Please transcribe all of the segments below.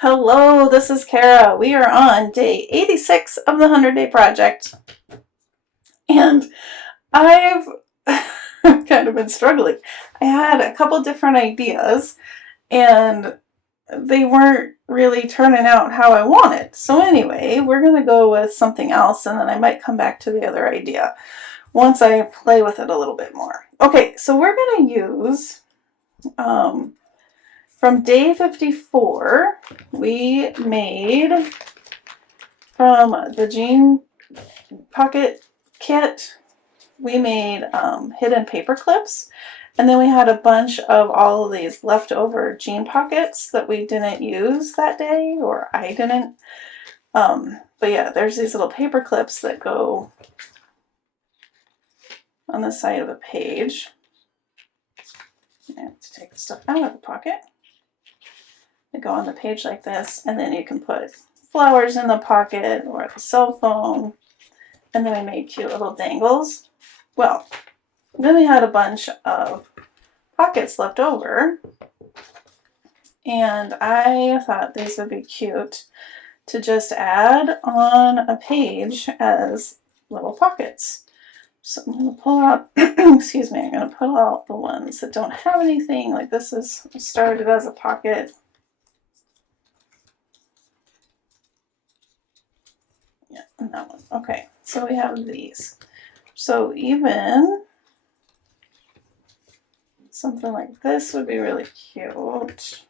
Hello, this is Cara. We are on day 86 of the 100-Day Project. And I've kind of been struggling. I had a couple different ideas and they weren't really turning out how I wanted. So anyway, we're going to go with something else and then I might come back to the other idea once I play with it a little bit more. Okay, so we're going to use from day 54, we made from the jean pocket kit, we made hidden paper clips. And then we had a bunch of all of these leftover jean pockets that we didn't use that day, or I didn't. But yeah, there's these little paper clips that go on the side of a page. I have to take the stuff out of the pocket. They go on the page like this, and then you can put flowers in the pocket or the cell phone. And then we made cute little dangles. Well, then we had a bunch of pockets left over. And I thought these would be cute to just add on a page as little pockets. So I'm going to pull out, excuse me, I'm going to pull out the ones that don't have anything. Like this is started as a pocket. Yeah, and that one. Okay, so we have these. So even something like this would be really cute.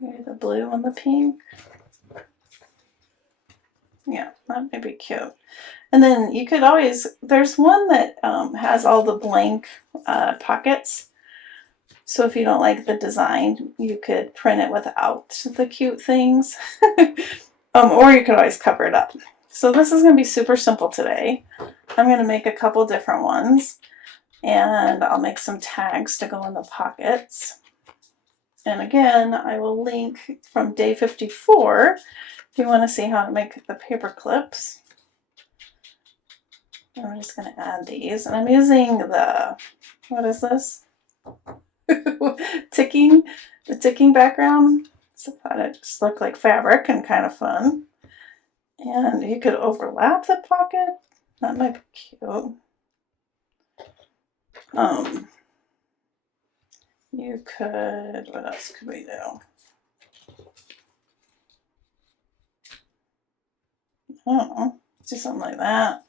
Maybe the blue and the pink. Yeah, that might be cute. And then you could always, there's one that has all the blank pockets. So if you don't like the design, you could print it without the cute things. Or you could always cover it up. So this is going to be super simple today. I'm going to make a couple different ones. And I'll make some tags to go in the pockets. And again, I will link from day 54 if you want to see how to make the paper clips. And I'm just going to add these. And I'm using the, what is this? The ticking background. So I thought it just looked like fabric and kind of fun. And you could overlap the pocket. That might be cute. You could, what else could we do? I don't know, do something like that.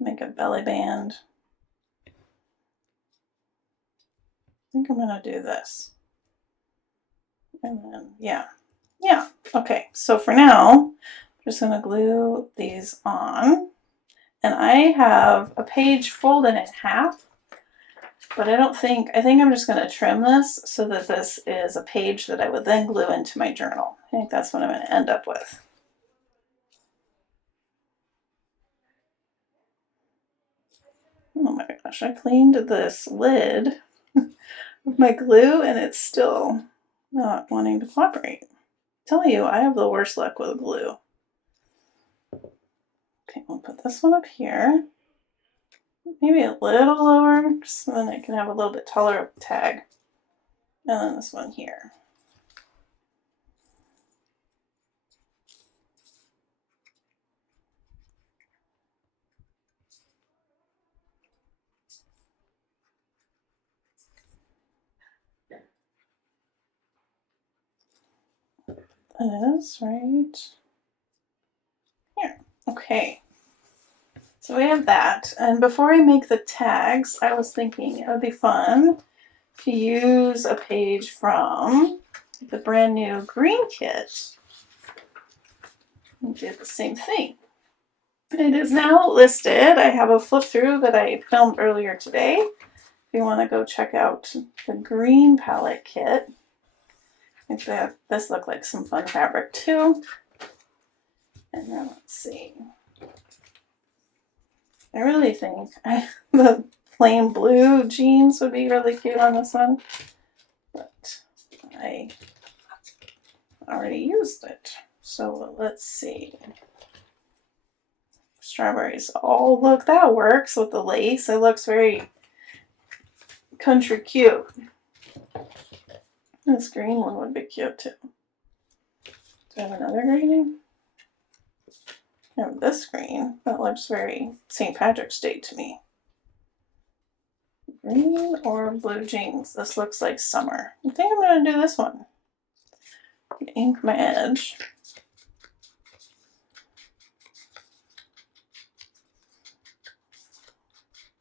Make a belly band. I think I'm gonna do this. And then, yeah, okay. So for now, I'm just gonna glue these on. And I have a page folded in half, but I think I'm just gonna trim this so that this is a page that I would then glue into my journal. I think that's what I'm gonna end up with. Oh my gosh, I cleaned this lid with my glue and it's still not wanting to cooperate. I'm telling you, I have the worst luck with glue. Okay, we'll put this one up here. Maybe a little lower, so then I can have a little bit taller tag. And then this one here. That is right here. Okay. So we have that. And before I make the tags, I was thinking it would be fun to use a page from the brand new green kit and do the same thing. It is now listed. I have a flip through that I filmed earlier today. If you want to go check out the green palette kit. Actually, this looked like some fun fabric too. And then let's see. I really think the plain blue jeans would be really cute on this one. But I already used it. So let's see. Strawberries. Oh, look, that works with the lace. It looks very country cute. This green one would be cute too. Do I have another green? I have this green. That looks very St. Patrick's Day to me. Green or blue jeans? This looks like summer. I think I'm going to do this one. Ink my edge.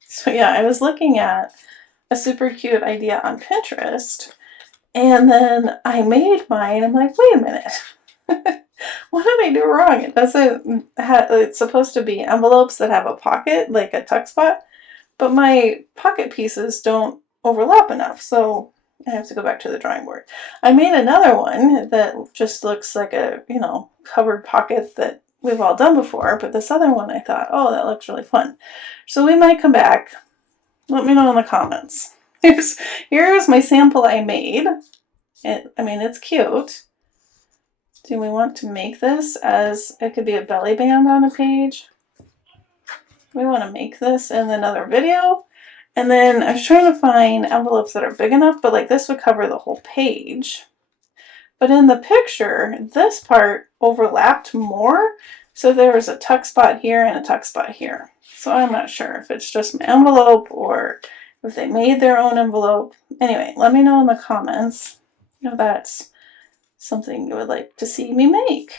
So yeah, I was looking at a super cute idea on Pinterest, and then I made mine. I'm like, wait a minute. What did I do wrong? It doesn't have, it's supposed to be envelopes that have a pocket, like a tuck spot, but my pocket pieces don't overlap enough, so I have to go back to the drawing board. I made another one that just looks like a, you know, covered pocket that we've all done before, but this other one I thought, oh, that looks really fun. So we might come back. Let me know in the comments. Here's my sample I made. I mean, it's cute. Do we want to make this as, it could be a belly band on a page? We want to make this in another video. And then I was trying to find envelopes that are big enough, but like this would cover the whole page. But in the picture, this part overlapped more. So there was a tuck spot here and a tuck spot here. So I'm not sure if it's just an envelope or if they made their own envelope. Anyway, let me know in the comments if that's something you would like to see me make.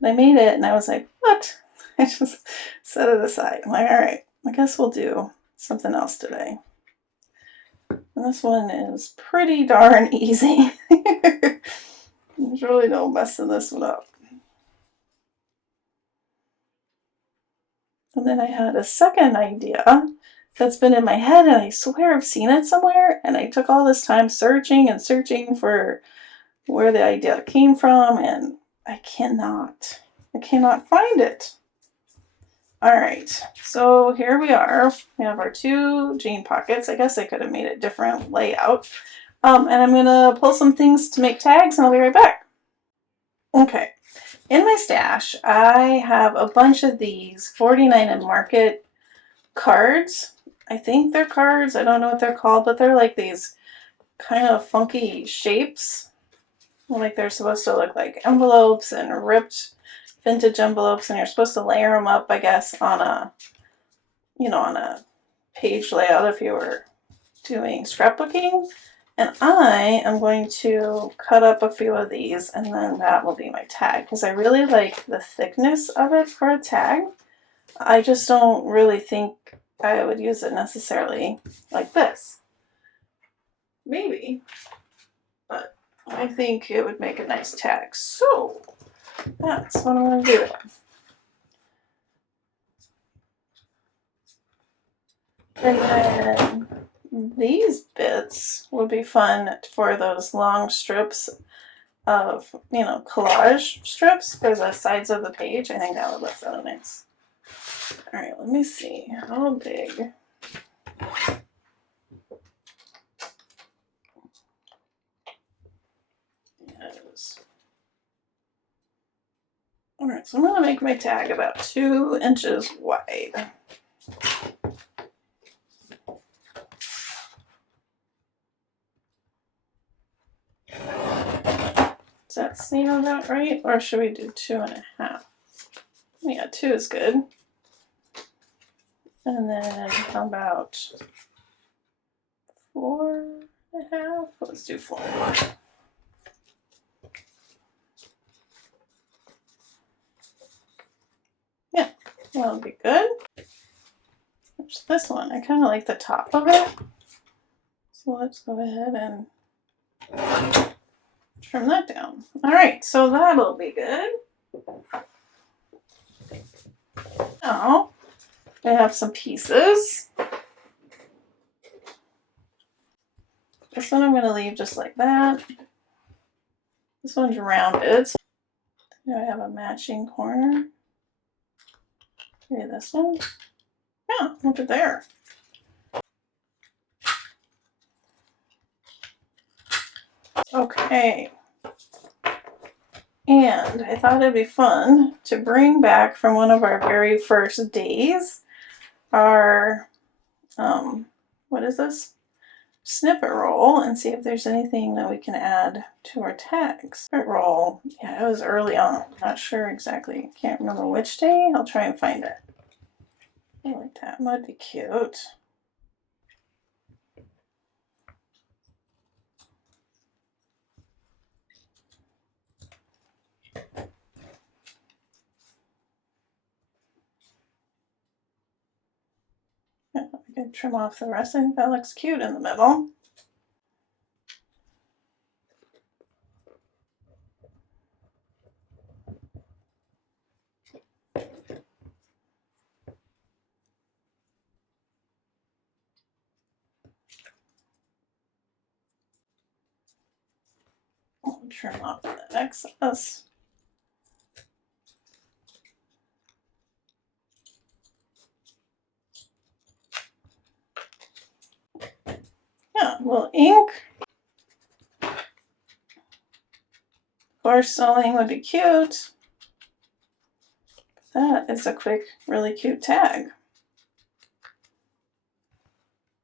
But I made it and I was like, what? I just set it aside. I'm like, all right, I guess we'll do something else today. And this one is pretty darn easy. There's really no messing this one up. And then I had a second idea that's been in my head, and I swear I've seen it somewhere, and I took all this time searching and searching for where the idea came from, and I cannot find it. All right, so here we are. We have our two jean pockets. I guess I could have made a different layout. And I'm gonna pull some things to make tags, and I'll be right back. Okay, in my stash, I have a bunch of these 49 and Market cards. I think they're cards. I don't know what they're called, but they're like these kind of funky shapes. Like they're supposed to look like envelopes and ripped vintage envelopes, and you're supposed to layer them up, I guess, on a, you know, on a page layout if you were doing scrapbooking. And I am going to cut up a few of these, and then that will be my tag, because I really like the thickness of it for a tag. I just don't really think I would use it necessarily like this. Maybe, but I think it would make a nice tag. So that's what I'm going to do. And then these bits would be fun for those long strips of, you know, collage strips for the sides of the page. I think that would look really nice. All right, let me see how big. Yes. All right, so I'm going to make my tag about 2 inches wide. Does that seem about right? Or should we do 2.5? Yeah, 2 is good. And then how about 4.5? Let's do 4. Yeah, that'll be good. There's this one. I kind of like the top of it. So let's go ahead and trim that down. All right, so that'll be good. Now, I have some pieces. This one I'm going to leave just like that. This one's rounded. Do I have a matching corner? Maybe this one? Yeah, look at there. Okay. And I thought it'd be fun to bring back from one of our very first days our, what is this? snippet roll and see if there's anything that we can add to our tags. Snippet roll, yeah, it was early on. Not sure exactly. Can't remember which day. I'll try and find it. I like that. Might be cute. Yeah, we can trim off the rest. I think that looks cute in the middle. I'll trim off the excess. Yeah, a little ink. Or sewing would be cute. That is a quick, really cute tag.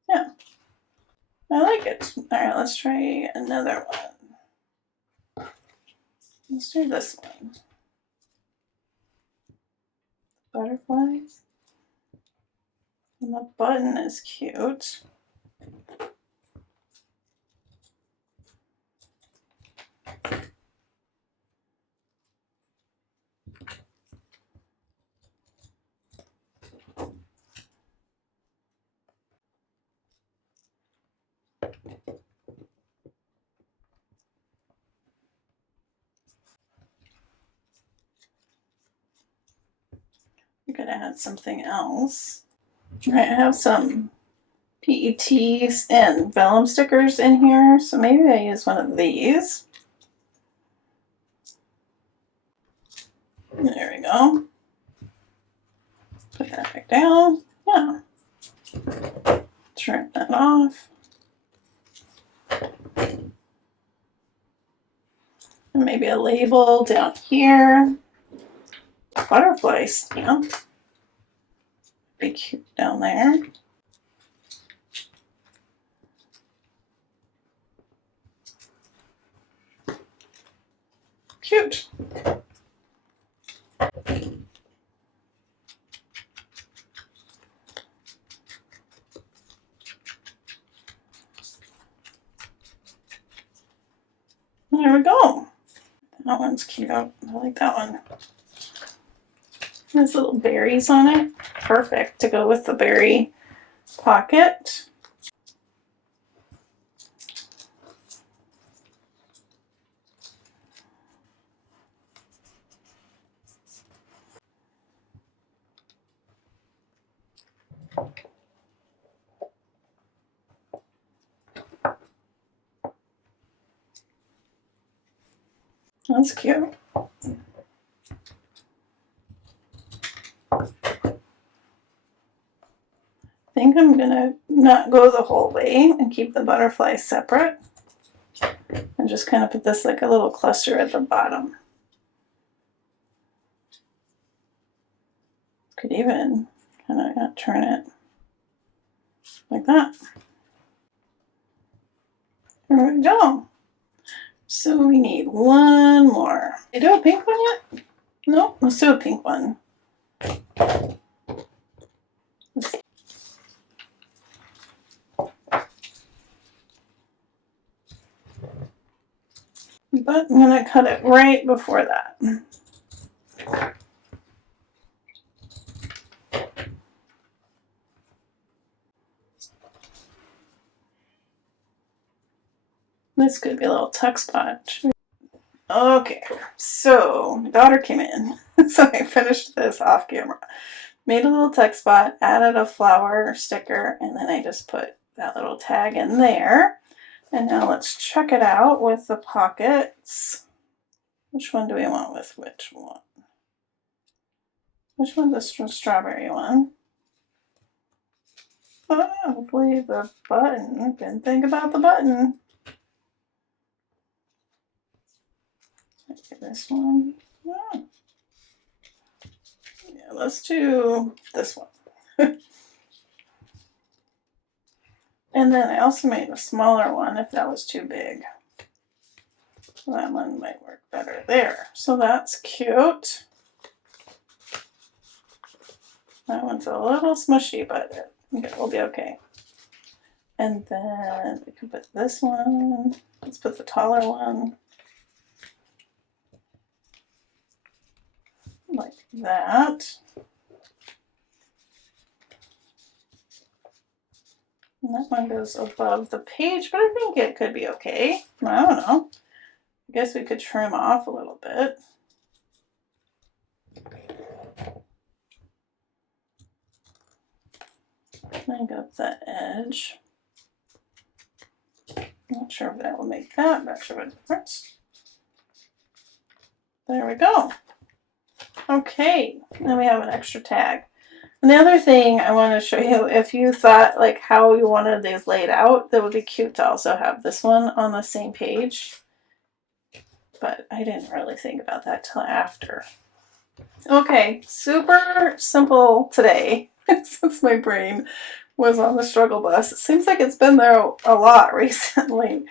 Yeah, I like it. All right, let's try another one. Let's do this one. Butterflies. And the button is cute. I'm gonna add something else. All right, I have some PETs and vellum stickers in here, so maybe I use one of these. There we go. Put that back down. Yeah. Turn that off. And maybe a label down here. Butterfly stamp. Be cute down there. Cute. There we go. That one's cute. I like that one. There's little berries on it. Perfect to go with the berry pocket. That's cute. I think I'm gonna not go the whole way and keep the butterfly separate and just kind of put this like a little cluster at the bottom. Could even kind of turn it like that. There we go. So we need one more. Did I do a pink one yet? No, let's do a pink one. But I'm gonna cut it right before that. This could be a little tuck spot. Okay, so my daughter came in, so I finished this off camera. Made a little tuck spot, added a flower sticker, and then I just put that little tag in there. And now let's check it out with the pockets. Which one do we want with which one? Which one's the strawberry one? Oh, hopefully the button. Didn't think about the button. This one. Oh. Yeah, let's do this one. And then I also made a smaller one if that was too big. That one might work better there. So that's cute. That one's a little smushy, but it will be okay. And then we can put this one. Let's put the taller one. Like that. And that one goes above the page, but I think it could be okay. I don't know. I guess we could trim off a little bit. Line up the edge. Not sure if that will make that much of a difference. There we go. Okay, then we have an extra tag. And the other thing I want to show you, if you thought like how you wanted these laid out, that would be cute to also have this one on the same page. But I didn't really think about that till after. Okay, super simple today, since my brain was on the struggle bus. It seems like it's been there a lot recently.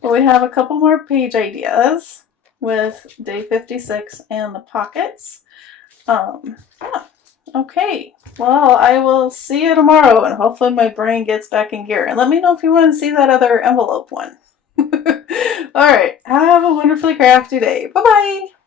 But we have a couple more page ideas with day 56 and the pockets. Yeah. Okay, well, I will see you tomorrow, and hopefully my brain gets back in gear. And let me know if you want to see that other envelope one. All right, have a wonderfully crafty day. Bye-bye.